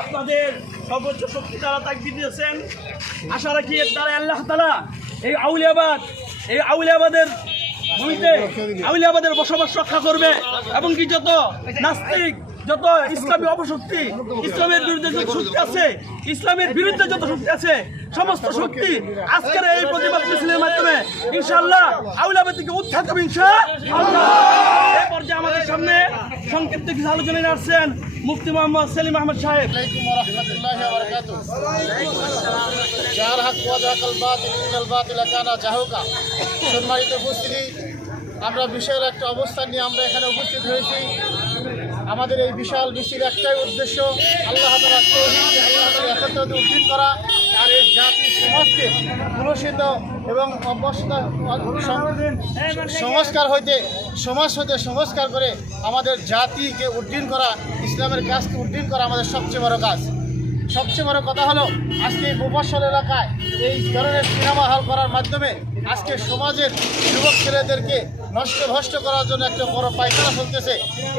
আপনাদের সর্বোচ্চ শক্তি তারা তাকবি দিয়েছেন। আশা রাখি দ্বারা আল্লাহ তালা এই আউলিয়াবাদ, এই আউলিয়াবাদের ভূমিতে আউলিয়াবাদের বসবাস রক্ষা করবে এবং কি যত নাস্তিক, যত ইসলামী অপশক্তি, ইসলামের বিরুদ্ধে যত শক্তি আছে, ইসলামের বিরুদ্ধে যত শক্তি আছে, সমস্ত শক্তি আজকের এই প্রতিবাদ মিছিলের মাধ্যমে ইনশাআল্লাহ আউলিয়াবাদ থেকে উদ্ধার করবে ইনশাআল্লাহ। পর্যায়ে আমাদের সামনে সংক্ষিপ্ত কিছু আলোচনা আসছেন মুফতি মোহাম্মদ সেলিম আহমদ সাহেব। চার হাত সম্মানিত উপস্থিতি, আমরা বিষয়ের একটা অবস্থান নিয়ে আমরা এখানে উপস্থিত হয়েছি। আমাদের এই বিশাল বিশ্বের একটাই উদ্দেশ্য, আল্লাহ আল্লাহ একত্রে উদ্দিন করা। জাতি, সমাজকে কুলসিত এবং সংস্কার হইতে, সমাজ হইতে সংস্কার করে আমাদের জাতিকে উড্ডীন করা, ইসলামের কাজকে উড্ডীন করা আমাদের সবচেয়ে বড় কাজ। সবচেয়ে বড় কথা হলো, আজকে এই মুফাসল এলাকায় এই ধরনের সিনেমা হল করার মাধ্যমে আজকে সমাজের যুবক ছেলেদেরকে নষ্ট ভষ্ট করার জন্য একটা বড় পায়খানা চলতেছে।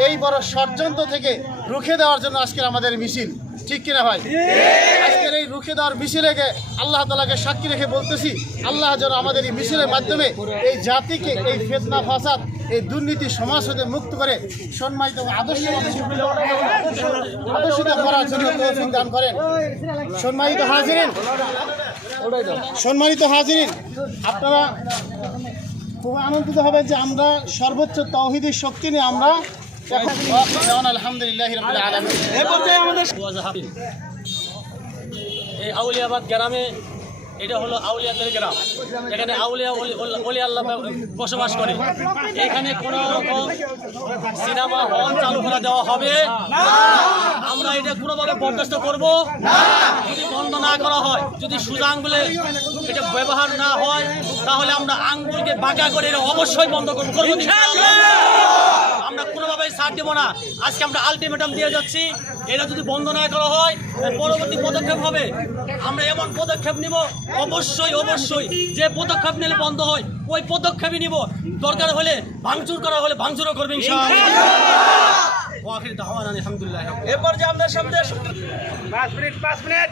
এই বড় ষড়যন্ত্র থেকে রুখে দেওয়ার জন্য আজকের আমাদের মিছিল। ঠিক কিনা ভাই? আজকের এই রুখে দেওয়ার মিছিলেকে আল্লাহ তালাকে সাক্ষী রেখে বলতেছি, আল্লাহ যেন আমাদের এই মিছিলের মাধ্যমে এই জাতিকে এই ফেতনা, ফাসাদ, এই দুর্নীতি সমাজ হতে মুক্ত করে সম্মানিত আদর্শ আদর্শিত করার জন্য দান করেন। সম্মানিত হাজিরিন সম্মানিত হাজিরিন, আপনারা খুব আনন্দিত হবেন যে আমরা সর্বোচ্চ তৌহিদের শক্তি নিয়ে আমরা আলহামদুলিল্লাহ এই পর্যায়ে আমাদের এই আউলিয়াবাদ গ্রামে এটা হলো আউলিয়াদের গ্রাম। এখানে আউলিয়া অলি- আল্লাহ বসবাস করে। এখানে কোনো রকম সিনেমা হল চালু করে দেওয়া হবে আমরা এটা কোনোভাবে বরদাস্ত করব যদি বন্ধ না করা হয় যদি সুজা আঙ্গুলে এটা ব্যবহার না হয় তাহলে আমরা আঙ্গুলকে বাঁকা করে এটা অবশ্যই বন্ধ করব। করব? আমরা কোনোভাবেই ছাড় দেবো না। আজকে আমরা আলটিমেটাম দিয়ে যাচ্ছি। এটা যদি বন্ধ না করা হয় এর পরবর্তী পদক্ষেপ হবে। আমরা এমন পদক্ষেপ নিব অবশ্যই অবশ্যই যে পদক্ষেপ নিলে বন্ধ হয় ওই পদক্ষেপই নিব। দরকার হলে ভাঙচুর করা হলে ভাঙচুরও করবেন ইনশাআল্লাহ। ওয়াখির দাওয়ানা আলহামদুলিল্লাহ। এ পর্যায়ে আপনার সামনে পাঁচ মিনিট পাঁচ মিনিট।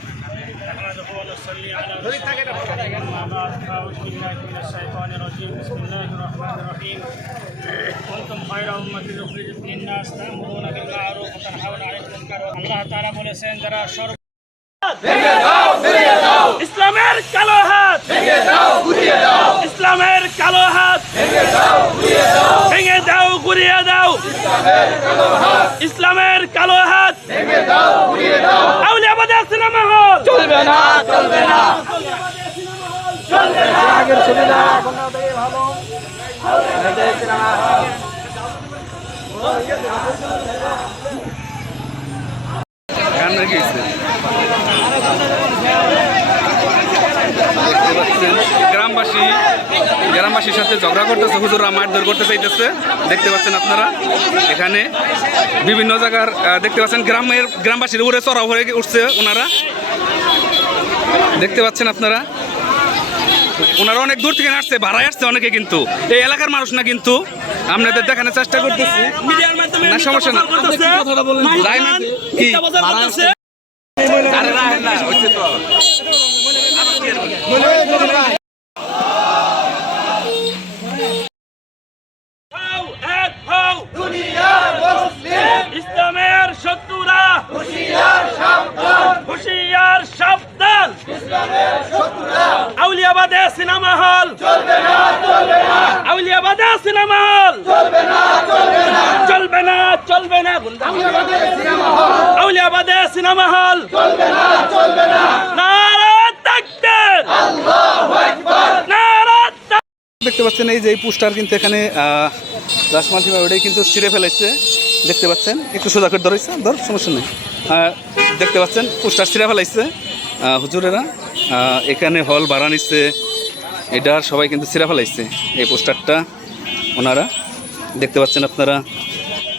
বলেছেন যারা সর্ব ইসলামের কালো হাত। ইসলামের কালো হাত। ভেঙে দাও, গুড়িয়ে দাও। ইসলামের কালো হাত। আউলিয়াবাদের সিনেমা হল চলবে না চলবে না। দেখতে পাচ্ছেন গ্রামবাসী গ্রামবাসীর সাথে ঝগড়া করতেছে হুজুরা মারধর করতে চাইতেছে। দেখতে পাচ্ছেন আপনারা এখানে বিভিন্ন জায়গার দেখতে পাচ্ছেন গ্রামের গ্রামবাসীর উপরে চড়াও হয়ে উঠছে ওনারা। দেখতে পাচ্ছেন আপনারা? ওনারা অনেক দূর থেকে আসছে ভাড়ায় আসছে অনেকে কিন্তু। এই এলাকার মানুষ না কিন্তু। আপনাদের দেখানোর চেষ্টা করতেছি। মিডিয়ার মাধ্যমে না, সমস্যা না, কি? আউলিয়াবাদে সিনেমা হল চলবে না চলবে না আউলিয়াবাদে সিনেমা হল নারা তাকবীর। নারা তাকবীর। দেখতে পাচ্ছেন এই যে পোস্টার কিন্তু এখানে রাসমাল সীমা ওটাই কিন্তু ছিঁড়ে ফেলেছে। দেখতে পাচ্ছেন? একটু সোজা করে ধরেছে ধর, সমস্যা নেই। দেখতে পাচ্ছেন? পোস্টার ছিঁড়ে ফেলাইছে। হুজুরেরা এখানে হল ভাড়া নিচ্ছে। এটার সবাই কিন্তু সিরা ফেলাইছে। এই পোস্টারটা ওনারা, দেখতে পাচ্ছেন আপনারা,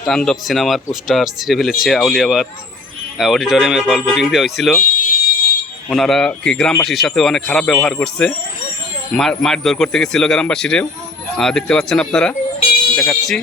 তাণ্ডব সিনেমার পোস্টার ছিঁড়ে ফেলেছে আউলিয়াবাদ। অডিটোরিয়ামে হল বুকিং দেওয়া হয়েছিল। ওনারা কি গ্রামবাসীর সাথে অনেক খারাপ ব্যবহার করছে। মার মারধর করতে গেছিল গ্রামবাসীরেও। দেখতে পাচ্ছেন আপনারা, দেখাচ্ছি।